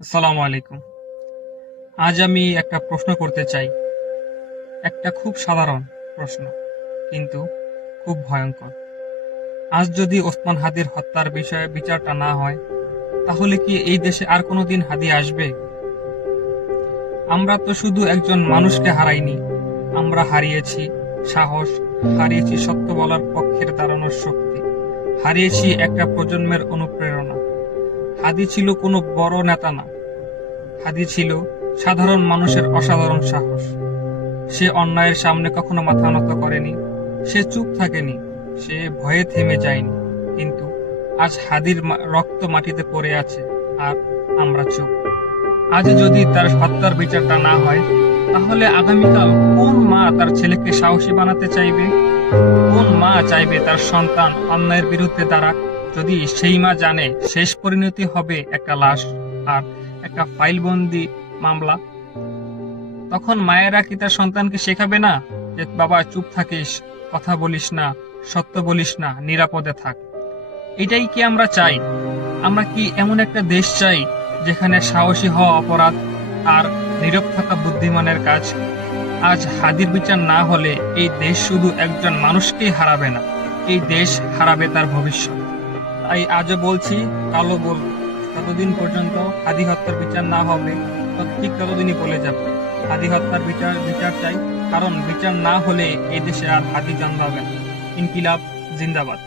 আসসালামু আলাইকুম। আজ আমি একটা প্রশ্ন করতে চাই। একটা খুব সাধারণ প্রশ্ন, কিন্তু খুব ভয়ঙ্কর। আজ যদি ওসমান হাদির হত্যার বিষয়ে বিচারটা না হয়, তাহলে কি এই দেশে আর কোনোদিন হাদি আসবে? আমরা তো শুধু একজন মানুষকে হারাইনি, আমরা হারিয়েছি সাহস, হারিয়েছি সত্য বলার পক্ষের দাঁড়ানোর শক্তি, হারিয়েছি একটা প্রজন্মের অনুপ্রেরণা। হাদি ছিল কোনো বড় নেতা না, হাদি ছিল সাধারণ মানুষের অসাধারণ সাহস। সে অন্যায়ের সামনে কখনো মাথা নত করেনি, সে চুপ থাকেনি, সে ভয়ে থেমে যায়নি। কিন্তু আজ হাদির রক্ত মাটিতে পড়ে আছে, আর আমরা চুপ। আজ যদি তার হত্যার বিচারটা না হয়, তাহলে আগামীকাল কোন মা তার ছেলেকে সাহসী বানাতে চাইবে? কোন মা চাইবে তার সন্তান অন্যায়ের বিরুদ্ধে দাঁড়াক, যদি সেই মা জানে শেষ পরিণতি হবে একটা লাশ আর একটা ফাইলবন্দি মামলা? তখন মায়েরা কি তার সন্তানকে শেখাবে না যে বাবা চুপ থাকিস, কথা বলিস না, সত্য বলিস না, নিরাপদে থাক? এটাই কি আমরা চাই? আমরা কি এমন একটা দেশ চাই যেখানে সাহসী হওয়া অপরাধ আর নীরব থাকা বুদ্ধিমানের কাজ? আজ হাদির বিচার না হলে এই দেশ শুধু একজন মানুষকেই হারাবে না, এই দেশ হারাবে তার ভবিষ্যৎ। তাই আজও বলছি, কালও বলবো, ততদিন পর্যন্ত হাদি হত্যার বিচার না হবে, ঠিক ততদিনই বলে যাবে হাদি হত্যার বিচার বিচার চাই। কারণ বিচার না হলে এই দেশে আর হাদি জন্মাবে না। ইনকিলাব জিন্দাবাদ।